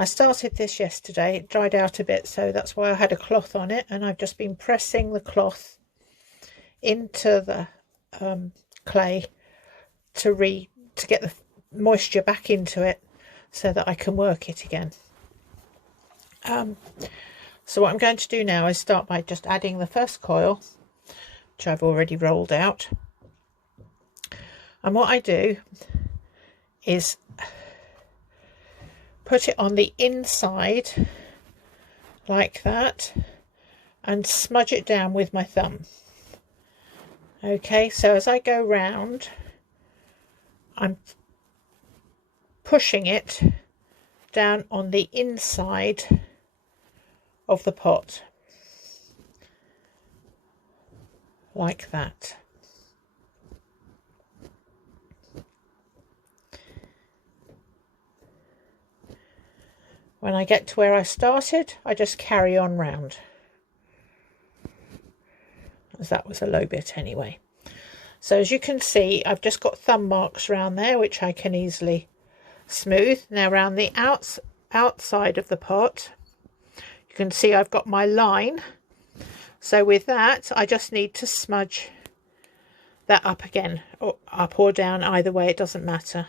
I started this yesterday. It dried out a bit, so that's why I had a cloth on it, and I've just been pressing the cloth into the clay to get the moisture back into it so that I can work it again. So what I'm going to do now is start by just adding the first coil, which I've already rolled out. And what I do is put it on the inside like that and smudge it down with my thumb. Okay, so as I go round, I'm pushing it down on the inside of the pot like that. When I get to where I started, I just carry on round, as that was a low bit anyway. So as you can see, I've just got thumb marks around there which I can easily smooth. Now around the outside of the pot, you can see I've got my line. So with that, I just need to smudge that up again, or up or down, either way, it doesn't matter.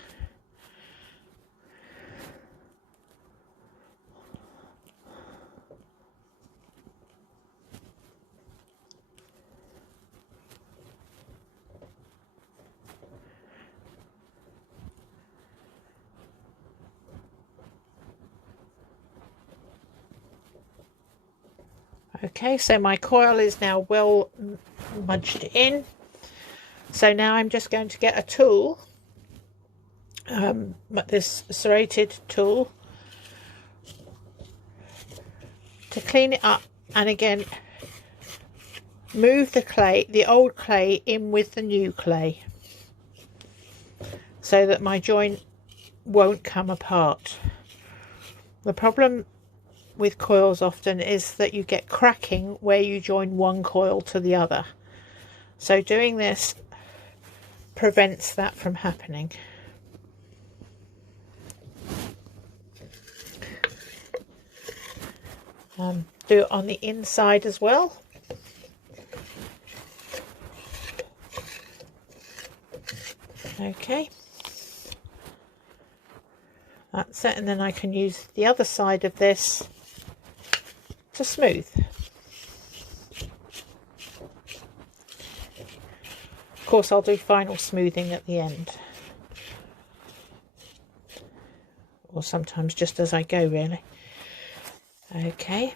Okay, so my coil is now well smudged in. So now I'm just going to get a tool, this serrated tool, to clean it up, and again move the clay, the old clay, in with the new clay so that my joint won't come apart. The problem with coils often is that you get cracking where you join one coil to the other. So doing this prevents that from happening. Do it on the inside as well. Okay. That's it, and then I can use the other side of this to smooth. Of course, I'll do final smoothing at the end, or sometimes just as I go, really. Okay,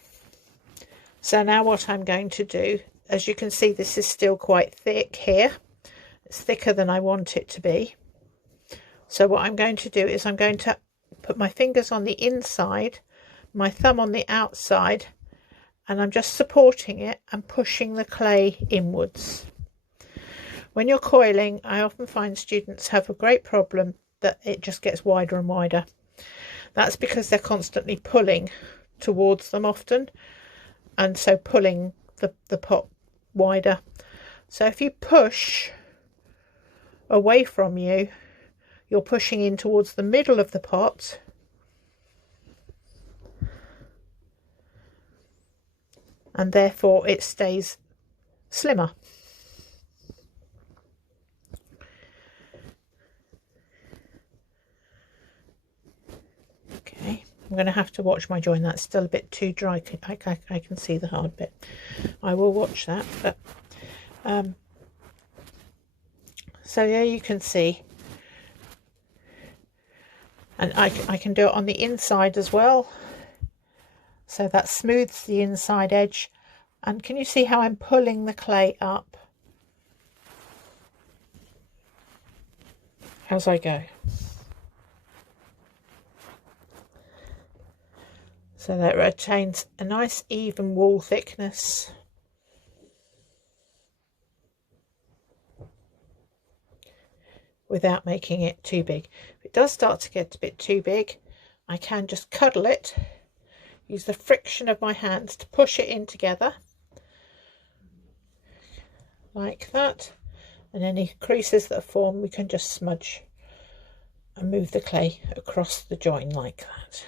so now what I'm going to do, as you can see, this is still quite thick here. It's thicker than I want it to be. So what I'm going to do is I'm going to put my fingers on the inside, my thumb on the outside, and I'm just supporting it and pushing the clay inwards. When you're coiling, I often find students have a great problem that it just gets wider and wider. That's because they're constantly pulling towards them often, and so pulling the pot wider. So if you push away from you, you're pushing in towards the middle of the pot, and therefore it stays slimmer. Okay, I'm going to have to watch my join. That's still a bit too dry. I can see the hard bit. I will watch that. But so yeah, you can see, and I can do it on the inside as well. So that smooths the inside edge. And can you see how I'm pulling the clay up as I go? So that retains a nice even wall thickness. Without making it too big. If it does start to get a bit too big, I can just cuddle it, use the friction of my hands to push it in together like that, and any creases that form we can just smudge and move the clay across the join like that.